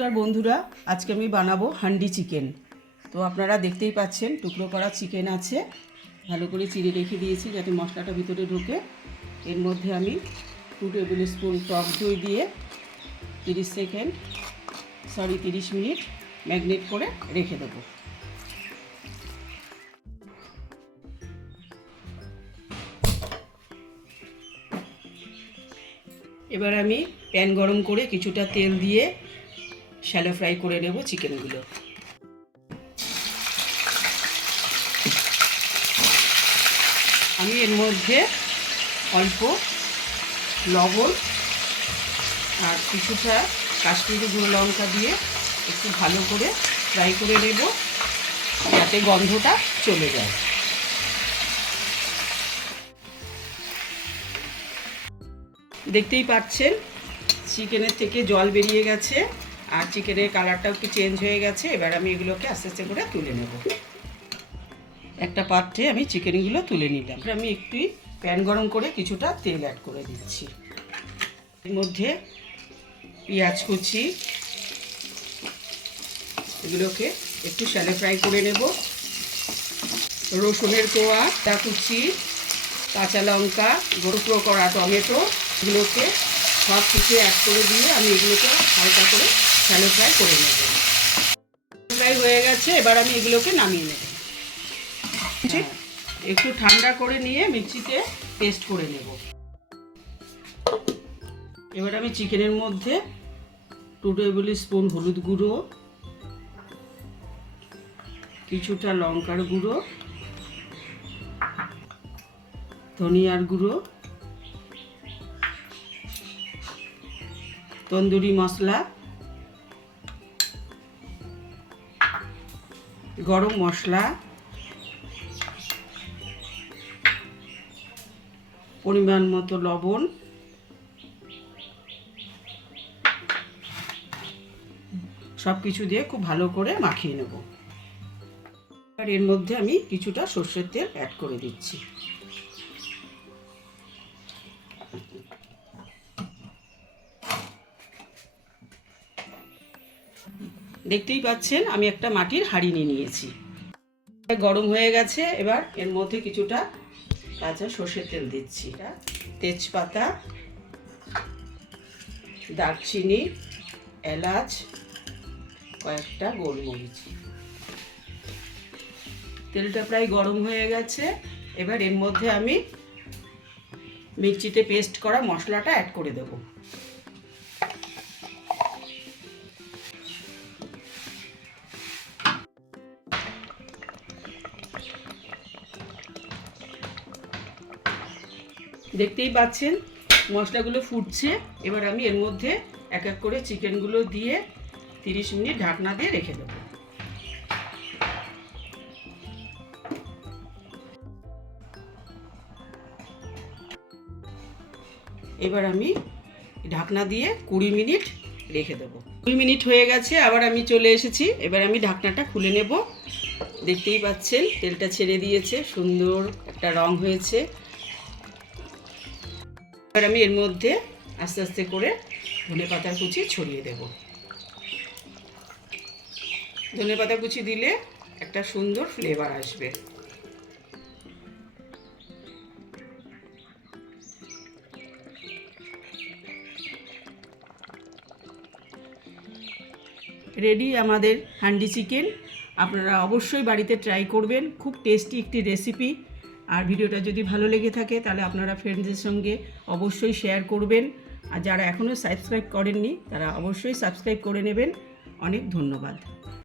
নমস্কার বন্ধুরা, আজকে আমি বানাবো হান্ডি চিকেন। তো আপনারা দেখতেই পাচ্ছেন টুকরো করা চিকেন আছে, ভালো করে চিড়ে রেখে দিয়েছি যাতে মশলাটা ভিতরে ঢোকে। এর মধ্যে আমি 2 টেবিল স্পুন টক দই দিয়ে 30 মিনিট ম্যাগনেট করে রেখে দেবো। এবার আমি প্যান গরম করে কিছুটা তেল দিয়ে শ্যালো ফ্রাই করে নেব চিকেনগুলো। আমি এর মধ্যে অল্প লবণ আর কিছুটা কাশ্মীরি গুঁড়ো লঙ্কা দিয়ে একটু ভালো করে ফ্রাই করে নেব যাতে গন্ধটা চলে যায়। দেখতেই পাচ্ছেন চিকেনের থেকে জল বেরিয়ে গেছে আর চিকেনের কালারটাও একটু চেঞ্জ হয়ে গেছে। এবার আমি এগুলোকে আস্তে আস্তে করে তুলে নেব। একটা পাত্রে আমি চিকেনগুলো তুলে নিলাম। আমি একটু প্যান গরম করে কিছুটা তেল অ্যাড করে দিচ্ছি। এর মধ্যে পেঁয়াজ কুচি এগুলোকে একটু শ্যালো ফ্রাই করে নেব। রসুনের কোয়া, আদা কুচি, কাঁচা লঙ্কা, টুকরো করা টমেটো এগুলোকে সব কিছু অ্যাড করে দিয়ে আমি এগুলোকে হালকা করে শ্যালো ফ্রাই করে নেব। ফ্রাই হয়ে গেছে, এবার আমি এগুলোকে নামিয়ে নেব। একটু ঠান্ডা করে নিয়ে মিক্সিতে পেস্ট করে নেব। এবার আমি চিকেনের মধ্যে 2 টেবিল স্পুন হলুদ গুঁড়ো, কিছুটা লঙ্কার গুঁড়ো, ধনিয়ার গুঁড়ো, তন্দুরি মশলা, গরম মশলা, পরিমাণ মতো লবণ, সব কিছু দিয়ে খুব ভালো করে মাখিয়ে নেব। আর এর মধ্যে আমি কিছুটা সর্ষের তেল অ্যাড করে দিচ্ছি। দেখতেই পাচ্ছেন আমি একটা মাটির হাঁড়ি নিয়ে নিয়েছি, গরম হয়ে গেছে। এবার এর মধ্যে কিছুটা কাঁচা সর্ষের তেল দিচ্ছি, তেজপাতা, দারচিনি, এলাচ, কয়েকটা গোলমরিচ। তেলটা প্রায় গরম হয়ে গেছে। এবার এর মধ্যে আমি মিক্সিতে পেস্ট করা মশলাটা অ্যাড করে দেব। দেখতেই পাচ্ছেন মশলাগুলো ফুটছে। এবার আমি এর মধ্যে এক এক করে চিকেনগুলো দিয়ে 30 মিনিট ঢাকনা দিয়ে রেখে দেব। এবার আমি ঢাকনা দিয়ে 20 মিনিট রেখে দেব। 20 মিনিট হয়ে গেছে, আবার আমি চলে এসেছি। এবার আমি ঢাকনাটা খুলে নেব। দেখতেই পাচ্ছেন তেলটা ছেড়ে দিয়েছে, সুন্দর একটা রং হয়েছে। এবার আমি এর মধ্যে আস্তে আস্তে করে ধনেপাতা কুচি ছড়িয়ে দেব। ধনেপাতা কুচি দিলে একটা সুন্দর ফ্লেভার আসবে। রেডি আমাদের হান্ডি চিকেন। আপনারা অবশ্যই বাড়িতে ট্রাই করবেন, খুব টেস্টি একটি রেসিপি। আর ভিডিওটা যদি ভালো লেগে থাকে তাহলে আপনারা ফ্রেন্ডসদের সঙ্গে অবশ্যই শেয়ার করবেন। আর যারা এখনও সাবস্ক্রাইব করেননি তারা অবশ্যই সাবস্ক্রাইব করে নেবেন। অনেক ধন্যবাদ।